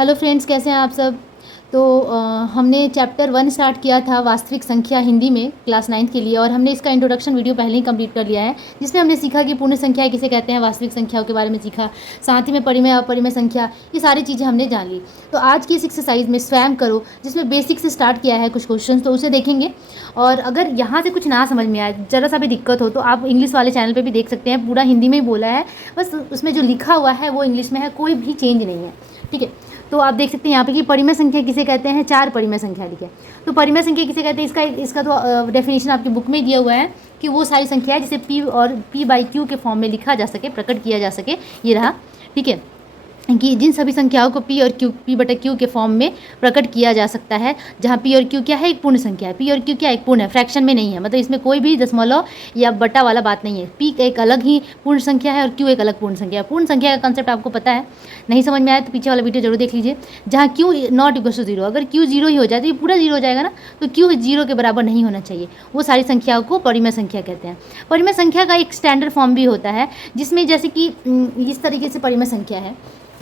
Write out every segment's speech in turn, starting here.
Hello friends, कैसे हैं आप सब। तो हमने चैप्टर 1 स्टार्ट किया था वास्तविक संख्या हिंदी में क्लास 9th के लिए, और हमने इसका इंट्रोडक्शन वीडियो पहले ही कंप्लीट कर लिया है, जिसमें हमने सीखा कि पूर्ण संख्या किसे कहते हैं, वास्तविक संख्याओं के बारे में सीखा, साथ ही में परिमेय अपरिमेय संख्या, ये सारी चीज़ें हमने जान ली। तो आज की इस एक्सरसाइज में स्वयं करो, जिसमें बेसिक से स्टार्ट किया है कुछ क्वेश्चन, तो उसे देखेंगे। और अगर यहाँ से कुछ ना समझ में आए, ज़रा सा भी दिक्कत हो, तो आप इंग्लिश वाले चैनल पर भी देख सकते हैं, पूरा हिंदी में ही बोला है, बस उसमें जो लिखा हुआ है वो इंग्लिश में है, कोई भी चेंज नहीं है। ठीक है, तो आप देख सकते हैं यहाँ पे कि परिमेय संख्या किसे कहते हैं, 4 परिमेय संख्या लिखे। तो परिमेय संख्या किसे कहते हैं, इसका तो डेफिनेशन आपकी बुक में दिया हुआ है कि वो सारी संख्या है जिसे p और p/q के फॉर्म में लिखा जा सके, प्रकट किया जा सके। ये रहा, ठीक है, कि जिन सभी संख्याओं को p/q के फॉर्म में प्रकट किया जा सकता है, जहाँ p और q क्या है, एक पूर्ण संख्या है। p और q क्या एक पूर्ण है, फ्रैक्शन में नहीं है, मतलब इसमें कोई भी दशमलव या बटा वाला बात नहीं है। p एक अलग ही पूर्ण संख्या है और q एक अलग पूर्ण संख्या है। पूर्ण संख्या का कंसेप्ट आपको पता है, नहीं समझ में आया तो पीछे वाला वीडियो जरूर देख लीजिए। जहाँ q नॉट इक्वल टू 0, अगर q 0 ही हो जाए तो ये पूरा 0 हो जाएगा ना, तो q 0 के बराबर नहीं होना चाहिए। वो सारी संख्याओं को परिमेय संख्या कहते हैं। परिमेय संख्या का एक स्टैंडर्ड फॉर्म भी होता है, जिसमें जैसे कि इस तरीके से परिमेय संख्या है।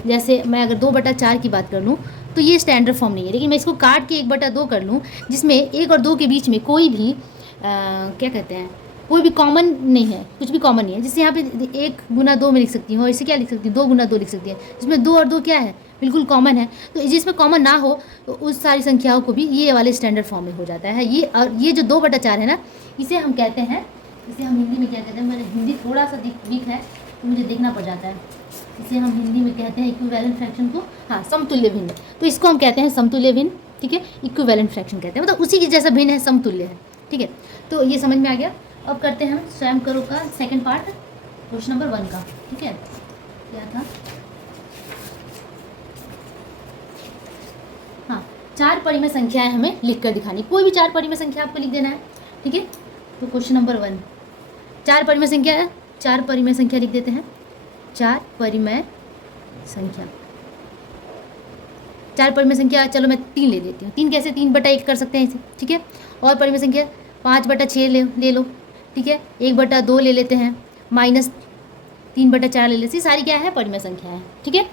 जैसे मैं अगर 2/4 की बात कर लूँ तो ये स्टैंडर्ड फॉर्म नहीं है, लेकिन मैं इसको काट के 1/2 कर लूँ, जिसमें 1 और 2 के बीच में कोई भी क्या कहते हैं, कोई भी कॉमन नहीं है, कुछ भी कॉमन नहीं है। जैसे यहाँ पे 1 गुना 2 में लिख सकती हूँ, और इसे क्या लिख सकती हूँ, 2 गुना 2 लिख सकती है, जिसमें 2 और 2 क्या है, बिल्कुल कॉमन है। तो जिसमें कॉमन ना हो तो उस सारी संख्याओं को भी ये वाले स्टैंडर्ड फॉर्म में हो जाता है। ये जो 2/4 है ना, इसे हम कहते हैं, इसे हम हिंदी में क्या कहते हैं, मेरा हिंदी थोड़ा सा वीक है तो मुझे देखना पड़ जाता है। इसे हम हिंदी में कहते हैं इक्विवेलेंट फ्रैक्शन को, हाँ, समतुल्य भिन्न। तो इसको हम कहते हैं समतुल्य भिन्न, ठीक है, इक्विवेलेंट फ्रैक्शन कहते हैं, मतलब उसी की जैसा भिन्न है, समतुल्य है। ठीक है, तो ये समझ में आ गया। अब करते हैं हम स्वयं करो का सेकंड पार्ट, क्वेश्चन नंबर 1 का। ठीक है, क्या था, हाँ, 4 परिमेय संख्याएं हमें लिख कर दिखानी, कोई भी 4 परिमेय संख्या आपको लिख देना है। ठीक है, तो क्वेश्चन नंबर 1, 4 परिमेय संख्या है, 4 परिमेय संख्या लिख देते हैं। 4 परिमेय संख्या, 4 परिमेय संख्या, चलो मैं 3 ले लेती हूँ। 3 कैसे, 3/1 कर सकते हैं इसे, ठीक है। और परिमेय संख्या 5/6 ले लो, ठीक है। 1/2 ले लेते हैं, माइनस 3/4 ले लेते हैं। सारी क्या है, परिमेय संख्या है, ठीक है।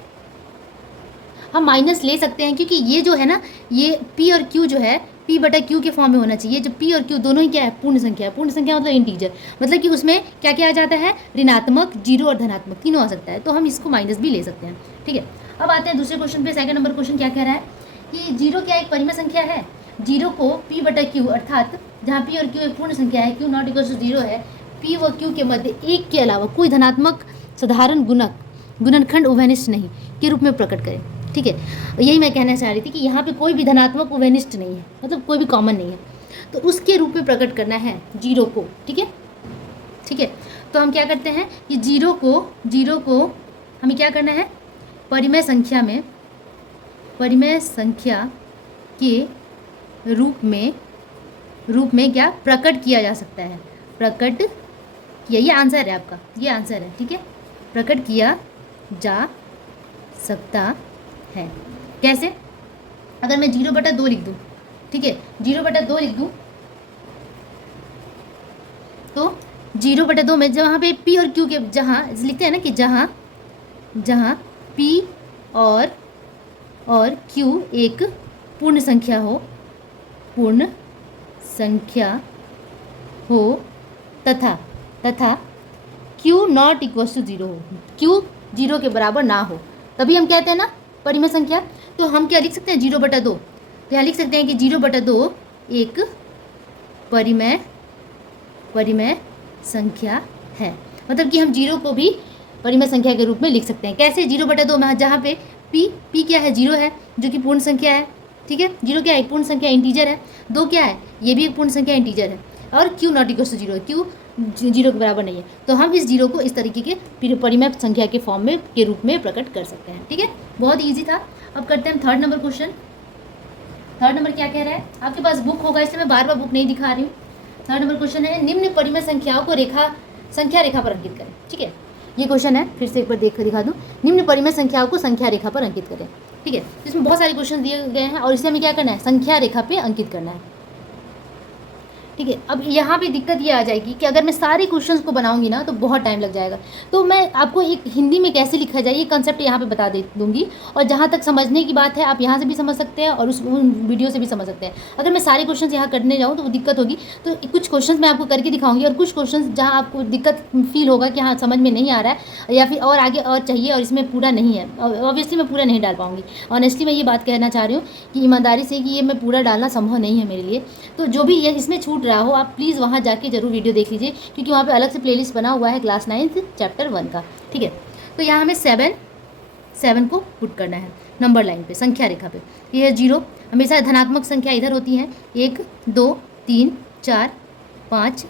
हम माइनस ले सकते हैं क्योंकि ये जो है ना, ये p और q जो है, p/q के फॉर्म में होना चाहिए। जो p और q दोनों ही क्या है, पूर्ण संख्या है। पूर्ण संख्या मतलब इंटीजर, मतलब कि उसमें क्या क्या आ जाता है, ऋणात्मक, 0 और धनात्मक तीनों आ सकता है, तो हम इसको माइनस भी ले सकते हैं। ठीक है, अब आते हैं दूसरे क्वेश्चन पे। सेकंड नंबर क्वेश्चन क्या कह रहा है कि 0 क्या एक परिमेय संख्या है। 0 को p/q, अर्थात जहाँ p और q एक पूर्ण संख्या है, q नॉट इक्वल टू 0 है, p व q के मध्य 1 के अलावा कोई धनात्मक साधारण गुणनखंड उभयनिष्ठ नहीं के रूप में प्रकट करें। ठीक है, यही मैं कहना चाह रही थी कि यहाँ पे कोई भी धनात्मक उभयनिष्ठ नहीं है, मतलब कोई भी कॉमन नहीं है, तो उसके रूप में प्रकट करना है 0 को। ठीक है, ठीक है, तो हम क्या करते हैं कि 0 को हमें क्या करना है, परिमेय संख्या के रूप में क्या प्रकट किया जा सकता है, प्रकट किया, ये आंसर है आपका, ये आंसर है। ठीक है, प्रकट किया जा सकता है। कैसे, अगर मैं 0/2 लिख दूँ, ठीक है, 0/2 लिख दूँ, तो 0/2 में जहाँ पे p और q के, जहाँ लिखते हैं ना कि जहाँ p और q एक पूर्ण संख्या हो तथा q नॉट इक्वल टू 0 हो, q 0 के बराबर ना हो, तभी हम कहते हैं ना परिमेय संख्या। तो हम क्या लिख सकते हैं, 0/2, तो यहाँ लिख सकते हैं कि 0/2 एक परिमेय संख्या है, मतलब कि हम 0 को भी परिमेय संख्या के रूप में लिख सकते हैं। कैसे, 0/2 में जहाँ पे p क्या है, 0 है, जो कि पूर्ण संख्या है। ठीक है, 0 क्या है, एक पूर्ण संख्या, इंटीजर है। 2 क्या है, ये भी एक पूर्ण संख्या, इंटीजर है। और q not equal to 0, q 0 के बराबर नहीं है, तो हम इस 0 को इस तरीके के परिमेय संख्या के फॉर्म में के रूप में प्रकट कर सकते हैं। ठीक है, बहुत ईजी था। अब करते हैं third number question. Third number क्या कह रहा है, आपके पास बुक होगा, इसलिए मैं बार बार बुक नहीं दिखा रही हूँ। थर्ड नंबर क्वेश्चन है, निम्न परिमेय संख्याओं को संख्या रेखा पर अंकित करें। ठीक है, ये क्वेश्चन है, फिर से एक बार देख कर दिखा दूँ। निम्न परिमेय संख्याओं को संख्या रेखा पर अंकित करें। ठीक है, इसमें बहुत सारे क्वेश्चन दिए गए हैं और इसे हमें क्या करना है, संख्या रेखा पे अंकित करना है। ठीक है। अब यहाँ पे दिक्कत ये आ जाएगी कि अगर मैं सारे क्वेश्चंस को बनाऊंगी ना तो बहुत टाइम लग जाएगा। तो मैं आपको एक हिंदी में कैसे लिखा जाए ये कंसेप्ट यहाँ पे बता दे दूँगी, और जहाँ तक समझने की बात है आप यहाँ से भी समझ सकते हैं और उन वीडियो से भी समझ सकते हैं। अगर मैं सारे क्वेश्चन यहाँ करने जाऊँ तो वो दिक्कत होगी, तो कुछ क्वेश्चन मैं आपको करके दिखाऊँगी और कुछ क्वेश्चन जहाँ आपको दिक्कत फील होगा कि हाँ समझ में नहीं आ रहा है या फिर और आगे और चाहिए और इसमें पूरा नहीं है, ऑब्वियसली मैं पूरा नहीं डाल पाऊँगी। ऑनेस्टली मैं ये बात कहना चाह रही हूँ कि ईमानदारी से कि ये मैं पूरा डालना संभव नहीं है मेरे लिए। तो जो भी ये इसमें छूट रहा हो आप प्लीज़ वहाँ जाके जरूर वीडियो देख लीजिए, क्योंकि वहाँ पे अलग से प्लेलिस्ट बना हुआ है क्लास 9 चैप्टर 1 का। ठीक है, तो यहाँ हमें 7 को पुट करना है नंबर लाइन पे, संख्या रेखा पे। ये है 0, हमेशा धनात्मक संख्या इधर होती हैं, 1 2 3 4 5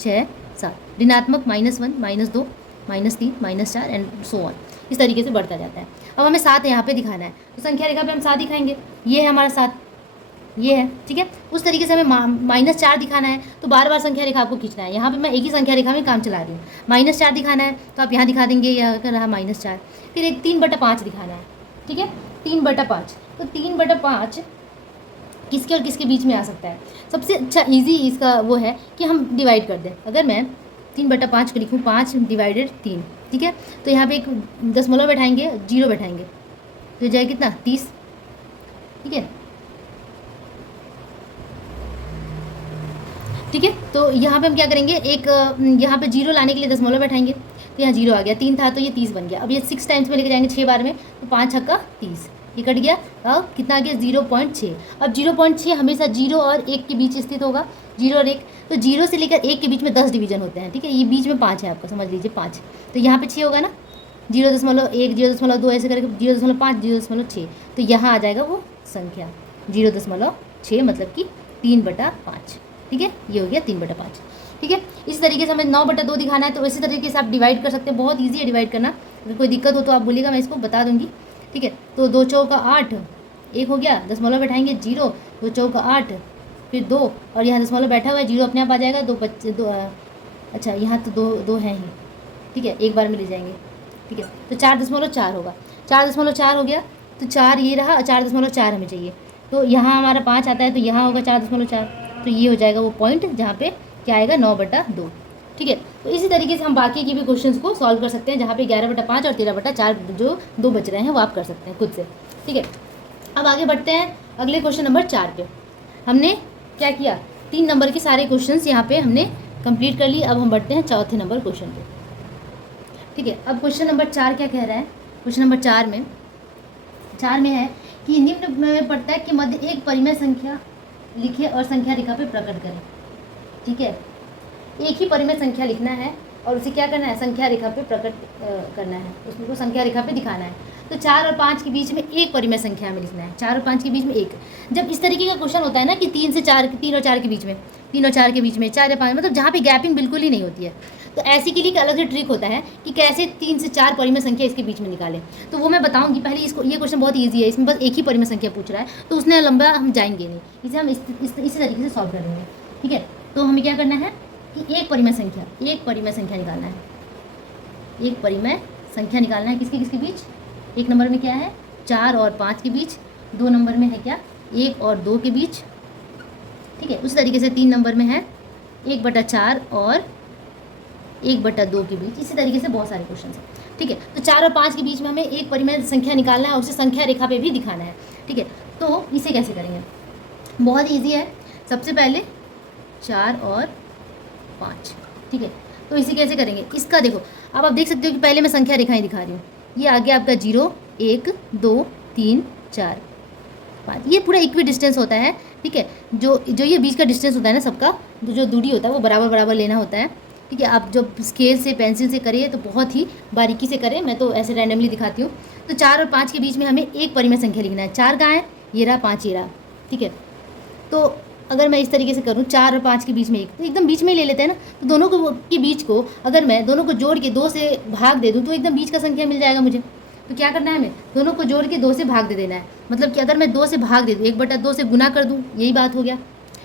6 7, ऋणात्मक -1 -2 -3 -4 एंड सो ऑन, इस तरीके से बढ़ता जाता है। अब हमें 7 यहाँ पे दिखाना है, तो संख्या रेखा पे हम 7 दिखाएंगे, ये है हमारा 7, ये है। ठीक है, उस तरीके से हमें -4 दिखाना है, तो बार बार संख्या रेखा आपको खींचना है। यहाँ पे मैं एक ही संख्या रेखा में काम चला रही हूँ। -4 दिखाना है तो आप यहाँ दिखा देंगे, यह रहा -4। फिर एक 3/5 दिखाना है। ठीक है, 3/5, तो 3/5 किसके और किसके बीच में आ सकता है? सबसे अच्छा ईजी इसका वो है कि हम डिवाइड कर दें। अगर मैं 3/5 को लिखूँ 5/3, ठीक है, तो यहाँ पे एक दशमलव बैठाएंगे, 0 बैठाएंगे, तो जाए कितना 30। ठीक है, ठीक है, तो यहाँ पे हम क्या करेंगे, एक यहाँ पे 0 लाने के लिए दशमलव बैठाएंगे, तो यहाँ 0 आ गया, 3 था तो ये 30 बन गया। अब ये 6 टाइम्स में लेके जाएंगे 6 बार में, तो 5 छक्का 30, ये कट गया। अब कितना आ गया 0.6। अब 0.6 हमेशा 0 और 1 के बीच स्थित होगा, 0 और 1, तो 0 से लेकर 1 के बीच में 10 डिवीजन होते हैं। ठीक है, ये बीच में 5 है आपका, समझ लीजिए 5, तो यहाँ पे 6 होगा ना, 0.1 0.2 ऐसे करके 0.5 0.6, तो यहाँ आ जाएगा वो संख्या 0.6, मतलब कि 3/5। ठीक है, ये हो गया 3/5। ठीक है, इस तरीके से हमें 9/2 दिखाना है, तो इसी तरीके से आप डिवाइड कर सकते हैं, बहुत ईजी है डिवाइड करना। अगर कोई दिक्कत हो तो आप बोलिएगा, मैं इसको बता दूंगी। ठीक है, तो 2 चौका 8, 1 हो गया, दशमलव बैठाएंगे 0, 2 चौका 8, फिर 2, और यहाँ दशमलव बैठा हुआ है, 0 अपने आप आ जाएगा, 2 अच्छा यहाँ तो 2 हैं ही। ठीक है, एक बार में ले जाएंगे। ठीक है, तो 4.4 होगा, 4.4 हो गया, तो 4 ये रहा, 4.4 हमें चाहिए, तो यहाँ हमारा 5 आता है, तो यहाँ होगा 4.4, तो ये हो जाएगा वो पॉइंट जहाँ पे क्या आएगा 9/2। ठीक है, तो इसी तरीके से हम बाकी के भी क्वेश्चंस को सॉल्व कर सकते हैं, जहाँ पे 11/5 और 13/4 जो 2 बच रहे हैं वो आप कर सकते हैं खुद से। ठीक है, अब आगे बढ़ते हैं अगले क्वेश्चन नंबर 4 पे। हमने क्या किया, 3 नंबर के सारे क्वेश्चंस यहाँ पे हमने कंप्लीट कर लिए। अब हम बढ़ते हैं चौथे नंबर क्वेश्चन पे। ठीक है, अब क्वेश्चन नंबर 4 क्या कह रहा है, क्वेश्चन नंबर 4 में है कि निम्न में पड़ता है कि मध्य एक परिमेय संख्या लिखे और संख्या रेखा पे प्रकट करें। ठीक है, एक ही परिमेय संख्या लिखना है और उसे क्या करना है, संख्या रेखा पे प्रकट करना है, उसको संख्या रेखा पे दिखाना है। तो 4 और 5 के बीच में एक परिमेय संख्या में लिखना है, 4 और 5 के बीच में एक। जब इस तरीके का क्वेश्चन होता है ना कि 3 और 4 के बीच में, 3 और 4 के बीच में, 4 या 5, मतलब जहाँ पे गैपिंग बिल्कुल ही नहीं होती है, तो ऐसे के लिए एक अलग से ट्रिक होता है कि कैसे 3 से 4 परिमेय संख्या इसके बीच में निकालें। तो वो मैं बताऊंगी। पहले इसको, ये क्वेश्चन बहुत ईजी है, इसमें बस एक ही परिमेय संख्या पूछ रहा है, तो उसने लंबा हम जाएंगे नहीं, इसे हम इसी तरीके से सॉल्व करेंगे। ठीक है, तो हमें क्या करना है कि एक परिमेय संख्या निकालना है, एक परिमेय संख्या निकालना है किसके किसके बीच। एक नंबर में क्या है 4 और 5 के बीच, 2 नंबर में है क्या 1 और 2 के बीच। ठीक है, उसी तरीके से 3 नंबर में है 1/4 और 1/2 के बीच। इसी तरीके से बहुत सारे क्वेश्चन हैं। ठीक है, तो 4 और 5 के बीच में हमें एक परिमेय संख्या निकालना है और उसे संख्या रेखा पे भी दिखाना है। ठीक है, तो इसे कैसे करेंगे, बहुत ईजी है। सबसे पहले 4 और 5, ठीक है, तो इसे कैसे करेंगे, इसका देखो अब आप देख सकते हो कि पहले मैं संख्या रेखाएं दिखा रही हूँ। ये आ गया आपका 0 1 2 3 4 5, ये पूरा इक्वी डिस्टेंस होता है। ठीक है, जो ये बीच का डिस्टेंस होता है ना सबका, जो दूरी होता है वो बराबर लेना होता है। ठीक है, आप जब स्केल से पेंसिल से करिए तो बहुत ही बारीकी से करें, मैं तो ऐसे रैंडमली दिखाती हूँ। तो 4 और 5 के बीच में हमें एक परिमेय संख्या लिखना है। 4 कहाँ है, ये रहा, 5 ये रहा। ठीक है, तो अगर मैं इस तरीके से करूँ 4 और 5 के बीच में एक, तो एकदम बीच में ले लेते हैं ना, तो दोनों को के बीच को अगर मैं दोनों को जोड़ के 2 से भाग दे दूँ तो एकदम बीच का संख्या मिल जाएगा मुझे। तो क्या करना है, हमें दोनों को जोड़ के 2 से भाग दे देना है। मतलब कि अगर मैं 2 से भाग दे दूँ, 1/2 से गुना कर दूँ, यही बात हो गया।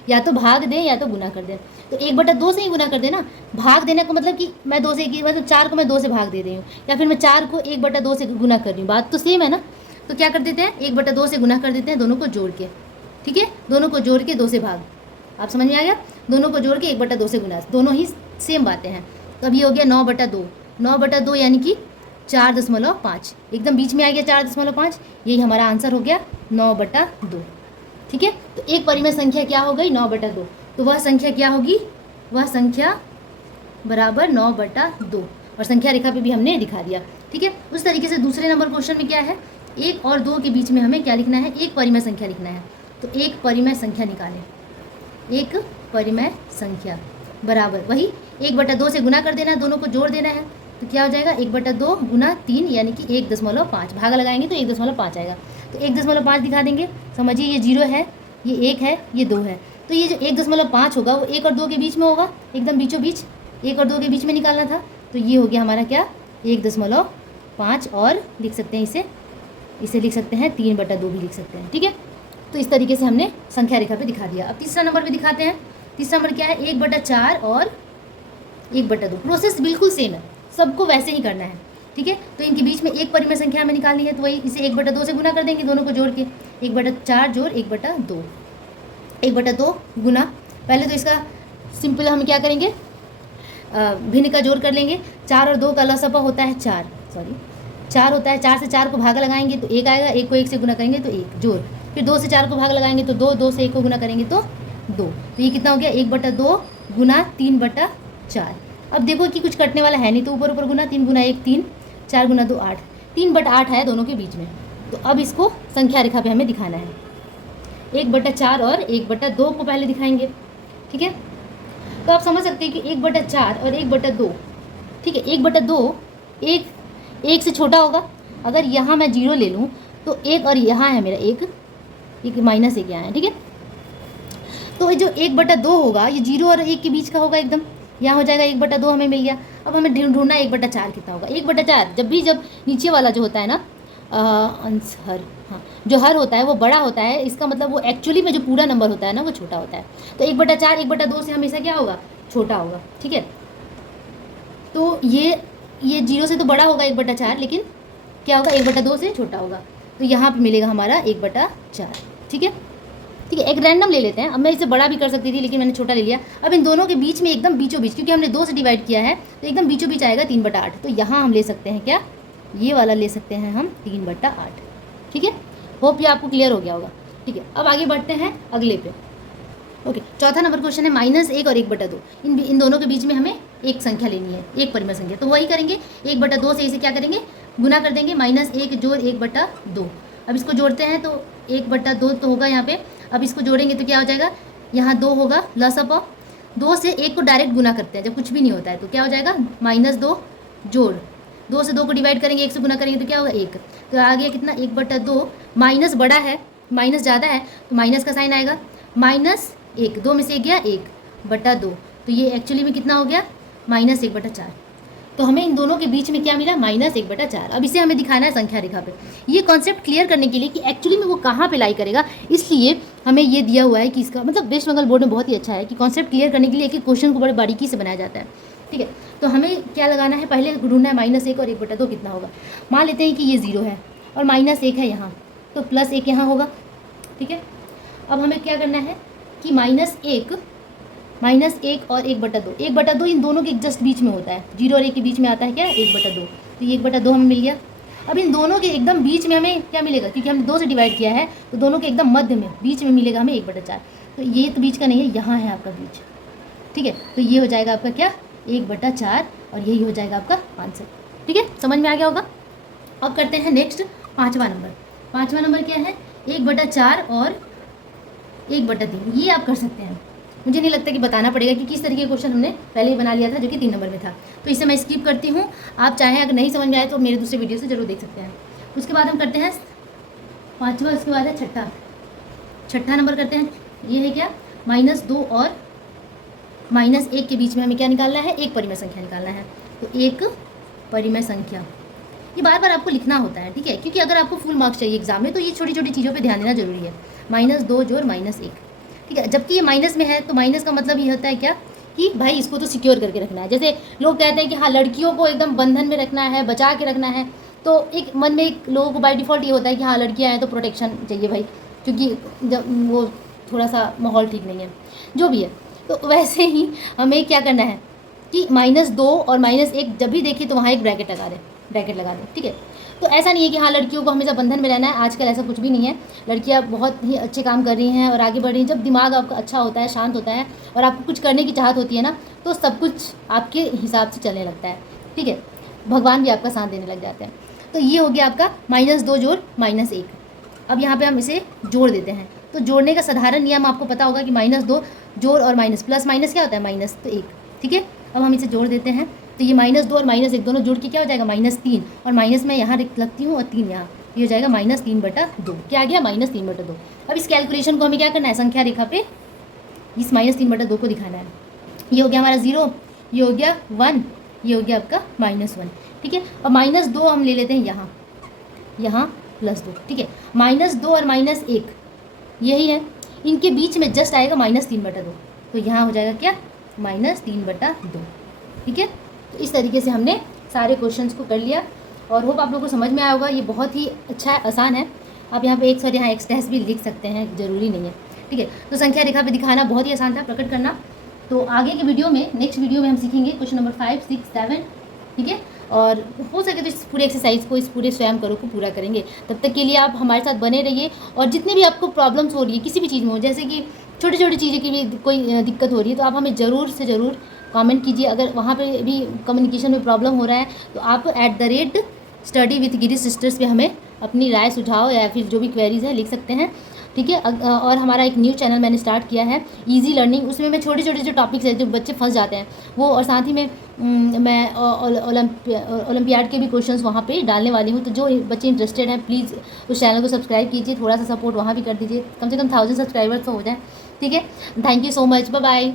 या तो भाग दें या तो गुना कर दें, तो 1/2 से ही गुना कर देना। भाग देने को मतलब कि मैं 2 से, मतलब 4 को मैं 2 से भाग दे रही हूँ, या फिर मैं 4 को 1/2 से गुना कर रही हूँ, बात तो सेम है ना। तो क्या कर देते हैं, 1/2 से गुना कर देते हैं दोनों को जोड़ के। ठीक है, दोनों को जोड़ के 2 से भाग, आप समझ में आ गया। दोनों को जोड़ के 1/2 से गुना, दोनों ही सेम बातें हैं। तो अब ये हो गया 9/2, 9/2 यानी कि 4.5, एकदम बीच में आ गया 4.5, यही हमारा आंसर हो गया 9/2। ठीक है, तो एक परिमेय संख्या क्या हो गई 9/2, तो वह संख्या क्या होगी, वह संख्या बराबर 9/2, और संख्या रेखा पे भी हमने दिखा दिया। ठीक है, उस तरीके से दूसरे नंबर क्वेश्चन में क्या है, 1 और 2 के बीच में हमें क्या लिखना है, एक परिमेय संख्या लिखना है। तो एक परिमेय संख्या निकालें, एक परिमेय संख्या बराबर वही 1/2 से गुना कर देना है, दोनों को जोड़ देना है, तो क्या हो जाएगा 1/2 गुना 3 यानी कि 1.5, भागा लगाएंगे तो 1.5 आएगा। तो 1.5 दिखा देंगे, समझिए ये 0 है, ये 1 है, ये 2 है, तो ये जो 1.5 होगा वो 1 और 2 के बीच में होगा, एकदम बीचों बीच 1 और 2 के बीच में निकालना था। तो ये हो गया हमारा क्या 1.5, और लिख सकते हैं इसे लिख सकते हैं 3/2 भी लिख सकते हैं। ठीक है, तो इस तरीके से हमने संख्या रेखा पे दिखा दिया। अब तीसरा नंबर भी दिखाते हैं। तीसरा नंबर क्या है, 1/4 और 1/2, प्रोसेस बिल्कुल सेम है, सबको वैसे ही करना है। ठीक है, तो इनके बीच में एक परिमेय संख्या हमें निकालनी है, तो वही इसे 1/2 से गुना कर देंगे, दोनों को जोड़ के 1/4 जोड़ 1/2, 1/2 गुना, पहले तो इसका सिंपल हम क्या करेंगे, भिन्न का जोड़ कर लेंगे। 4 और 2 का लसपा होता है 4 होता है, 4 से 4 को भाग लगाएंगे तो 1 आएगा, 1 को 1 से गुना करेंगे तो 1 जोड़, फिर 2 से 4 को भाग लगाएंगे तो 2, 2 से 1 को गुना करेंगे तो 2, तो ये कितना हो गया 1/2 गुना 3/4। अब देखो कि कुछ कटने वाला है नहीं, तो ऊपर ऊपर गुना, 3 गुना 1 3, 4 गुना 2 8, 3/8 है दोनों के बीच में। तो अब इसको संख्या रेखा पे हमें दिखाना है, 1/4 और 1/2 को पहले दिखाएंगे। ठीक है, तो आप समझ सकते हैं कि 1/4 और 1/2, ठीक है, 1/2 एक से छोटा होगा। अगर यहाँ मैं 0 ले लूँ तो 1 और यहाँ है मेरा 1 -1 यहाँ है। ठीक है, तो जो 1/2 होगा ये 0 और 1 के बीच का होगा, एकदम यहाँ हो जाएगा 1/2 हमें मिल गया। अब हमें ढूंढना है 1/4 कितना होगा। 1/4 जब नीचे वाला जो होता है ना हर, हाँ, जो हर होता है वो बड़ा होता है, इसका मतलब वो एक्चुअली में जो पूरा नंबर होता है ना वो छोटा होता है। तो 1/4 1/2 से हमेशा क्या होगा, छोटा होगा। ठीक है, तो ये 0 से तो बड़ा होगा 1/4, लेकिन क्या होगा 1/2 से छोटा होगा, तो यहाँ पे मिलेगा हमारा 1/4। ठीक है, एक रैंडम ले लेते हैं। अब मैं इसे बड़ा भी कर सकती थी लेकिन मैंने छोटा ले लिया। अब इन दोनों के बीच में एकदम बीचों बीच, क्योंकि हमने 2 से डिवाइड किया है तो एकदम बीचों बीच आएगा 3/8, तो यहाँ हम ले सकते हैं क्या, ये वाला ले सकते हैं हम 3/8। ठीक है, होप ये आपको क्लियर हो गया होगा। ठीक है, अब आगे बढ़ते हैं अगले पे। ओके, चौथा नंबर क्वेश्चन है -1 और 1/2, इन दोनों के बीच में हमें एक संख्या लेनी है, एक परिमेय संख्या। तो वही करेंगे, 1/2 से इसे क्या करेंगे, गुना कर देंगे, -1 जोड़ 1/2। अब इसको जोड़ते हैं तो 1/2 तो होगा यहाँ पे। अब इसको जोड़ेंगे तो क्या हो जाएगा, यहाँ 2 होगा, लसअ 2 से 1 को डायरेक्ट गुना करते हैं जब कुछ भी नहीं होता है, तो क्या हो जाएगा -2 जोड़ 2 से 2 को डिवाइड करेंगे, 1 से गुना करेंगे तो क्या होगा 1, तो आ गया कितना 1/2। माइनस बड़ा है, माइनस ज़्यादा है तो माइनस का साइन आएगा, -1, 2 में से 1 गया 1/2, तो ये एक्चुअली में कितना हो गया -1/4। तो हमें इन दोनों के बीच में क्या मिला, -1/4। अब इसे हमें दिखाना है संख्या रेखा पे। ये कॉन्सेप्ट क्लियर करने के लिए कि एक्चुअली में वो कहाँ पे लाई करेगा, इसलिए हमें ये दिया हुआ है कि इसका मतलब वेस्ट बंगाल बोर्ड में बहुत ही अच्छा है कि कॉन्सेप्ट क्लियर करने के लिए एक क्वेश्चन को बड़े बारीकी से बनाया जाता है। ठीक है, तो हमें क्या लगाना है, पहले ढूंढना है -1 और 1/2 कितना होगा। मान लेते हैं कि ये 0 है और -1 है यहाँ, तो +1 यहाँ होगा। ठीक है, अब हमें क्या करना है कि -1 और 1/2, 1/2 इन दोनों के जस्ट बीच में होता है, 0 और 1 के बीच में आता है क्या 1/2, तो ये 1/2 हमें मिल गया। अब इन दोनों के एकदम बीच में हमें क्या मिलेगा, क्योंकि हमने 2 से डिवाइड किया है तो दोनों के एकदम मध्य में बीच में मिलेगा हमें 1/4। तो ये तो बीच का नहीं है, यहाँ है आपका बीच। ठीक है, तो ये हो जाएगा आपका क्या 1/4 और यही हो जाएगा आपका आंसर। ठीक है, समझ में आ गया होगा। अब करते हैं नेक्स्ट 5वां नंबर। 5वां नंबर क्या है, 1/4 और 1/3, ये आप कर सकते हैं। मुझे नहीं लगता कि बताना पड़ेगा कि किस तरीके का क्वेश्चन हमने पहले ही बना लिया था जो कि 3 नंबर में था, तो इसे मैं स्किप करती हूँ। आप चाहें अगर नहीं समझ में आए तो मेरे दूसरे वीडियो से जरूर देख सकते हैं। उसके बाद हम करते हैं 5वां, उसके बाद है छठा नंबर करते हैं। ये है क्या, -2 और -1 के बीच में हमें क्या निकालना है, एक परिमेय संख्या निकालना है। तो एक परिमेय संख्या, ये बार बार आपको लिखना होता है। ठीक है, क्योंकि अगर आपको फुल मार्क्स चाहिए एग्जाम में तो ये छोटी छोटी चीज़ों पे ध्यान देना जरूरी है। -2 जोड़ -1, ठीक है, जबकि ये माइनस में है तो माइनस का मतलब ये होता है क्या कि भाई इसको तो सिक्योर करके रखना है। जैसे लोग कहते हैं कि हाँ लड़कियों को एकदम बंधन में रखना है, बचा के रखना है, तो एक मन में एक लोगों को बाय डिफ़ॉल्ट ये होता है कि हाँ लड़कियाँ हैं तो प्रोटेक्शन चाहिए भाई, क्योंकि जब वो थोड़ा सा माहौल ठीक नहीं है, जो भी है। तो वैसे ही हमें क्या करना है कि -2 और -1 जब भी देखिए तो वहाँ एक ब्रैकेट लगा दें, ठीक है। तो ऐसा नहीं है कि हाँ लड़कियों को हमेशा बंधन में रहना है, आजकल ऐसा कुछ भी नहीं है। लड़कियाँ बहुत ही अच्छे काम कर रही हैं और आगे बढ़ रही हैं। जब दिमाग आपका अच्छा होता है, शांत होता है और आपको कुछ करने की चाहत होती है ना, तो सब कुछ आपके हिसाब से चलने लगता है, ठीक है। भगवान भी आपका साथ देने लग जाते हैं। तो ये हो गया आपका -2 जोड़ -1। अब यहाँ पे हम इसे जोड़ देते हैं। तो जोड़ने का साधारण नियम आपको पता होगा कि -2 जोड़ और माइनस, प्लस माइनस क्या होता है, माइनस, तो 1, ठीक है। अब हम इसे जोड़ देते हैं तो ये -2 और -1 दोनों जुड़ के क्या हो जाएगा, -3, और माइनस मैं यहाँ लगती हूँ और 3 यहाँ, ये हो जाएगा -3/2। क्या आ गया, -3/2। अब इस कैलकुलेशन को हमें क्या करना है, संख्या रेखा पे इस -3/2 को दिखाना है। ये हो गया हमारा 0, ये हो गया 1, ये हो गया आपका -1, ठीक है। अब -2 हम ले लेते हैं यहाँ +2, ठीक है। -2 और -1 यही है, इनके बीच में जस्ट आएगा -3/2, तो यहाँ हो जाएगा क्या, -3/2, ठीक है। तो इस तरीके से हमने सारे क्वेश्चंस को कर लिया और होप आप लोगों को समझ में आया होगा। ये बहुत ही अच्छा है, आसान है। आप यहाँ पे यहाँ एक्स भी लिख सकते हैं, ज़रूरी नहीं है, ठीक है। तो संख्या रेखा पे दिखाना बहुत ही आसान था, प्रकट करना। तो आगे के वीडियो में, नेक्स्ट वीडियो में हम सीखेंगे क्वेश्चन नंबर 5, 6, 7, ठीक है। और हो सके तो इस पूरे एक्सरसाइज को, इस पूरे स्वयं करो को पूरा करेंगे। तब तक के लिए आप हमारे साथ बने रहिए और जितने भी आपको प्रॉब्लम्स हो रही है किसी भी चीज़ में हो, जैसे कि छोटी छोटी चीज़ें की भी कोई दिक्कत हो रही है, तो आप हमें ज़रूर से ज़रूर कमेंट कीजिए। अगर वहाँ पे भी कम्युनिकेशन में प्रॉब्लम हो रहा है तो आप @study with गिरी सिस्टर्स पे हमें अपनी राय, सुझाव या फिर जो भी क्वेरीज है लिख सकते हैं, ठीक है। और हमारा एक न्यू चैनल मैंने स्टार्ट किया है, इजी लर्निंग। उसमें मैं छोटे छोटे जो टॉपिक्स हैं जो बच्चे फंस जाते हैं वो, और साथ ही में मैं ओलंपियाड के भी क्वेश्चंस वहाँ पे डालने वाली हूँ। तो जो बच्चे इंटरेस्टेड हैं प्लीज़ उस चैनल को सब्सक्राइब कीजिए, थोड़ा सा सपोर्ट वहाँ भी कर दीजिए, कम से कम 1000 सब्सक्राइबर्स तो हो जाए, ठीक है। Thank you so much, bye bye.